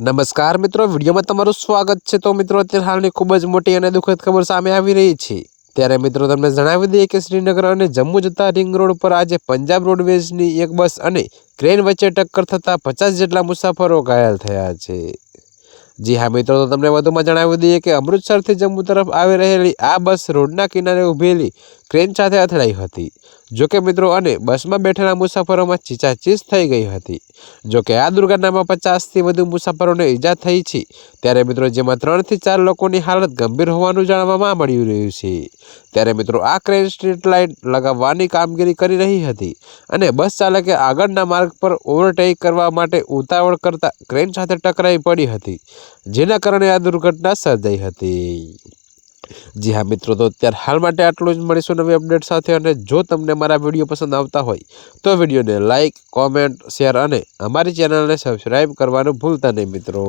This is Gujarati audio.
નમસ્કાર મિત્રો, વિડીયોમાં તમારું સ્વાગત છે। તો મિત્રો, અત્યારે હાલની ખૂબ જ મોટી અને દુઃખદ ખબર સામે આવી રહી છે। ત્યારે મિત્રો તમને જણાવી દઈએ કે શ્રીનગર અને જમ્મુ જતા રિંગ રોડ પર આજે પંજાબ રોડવેઝની એક બસ અને ક્રેન વચ્ચે ટક્કર થતાં 50 જેટલા મુસાફરો ઘાયલ થયા છે। જી હા મિત્રો, તો તમને વધુમાં જણાવી દઈએ કે અમૃતસરથી જમ્મુ તરફ આવી રહેલી આ બસ રોડના કિનારે ઊભેલી ક્રેન સાથે અથડાઈ હતી। જોકે મિત્રો અને બસમાં બેઠેલા મુસાફરોમાં ચીચાચીસ થઈ ગઈ હતી। જોકે આ દુર્ઘટનામાં 50થી વધુ મુસાફરોને ઈજા થઈ છે। ત્યારે મિત્રો જેમાં 3 થી 4 લોકોની હાલત ગંભીર હોવાનું જાણવામાં મળી રહ્યું છે। ત્યારે મિત્રો આ ક્રેન સ્ટ્રીટ લાઇટ લગાવવાની કામગીરી કરી રહી હતી અને બસ ચાલકે આગળના માર્ગ પર ઓવરટેક કરવા માટે ઉતાવળ કરતા ક્રેન સાથે ટકરાઈ પડી હતી, જેના કારણે આ દુર્ઘટના સર્જાઈ હતી। જી હા મિત્રો, તો અત્યારે હાલ માટે આટલું જ। મળીશું નવી અપડેટ સાથે। અને જો તમને મારા વિડીયો પસંદ આવતા હોય તો વિડીયોને લાઇક, કોમેન્ટ, શેર અને અમારી ચેનલને સબસ્ક્રાઈબ કરવાનું ભૂલતા નહીં મિત્રો।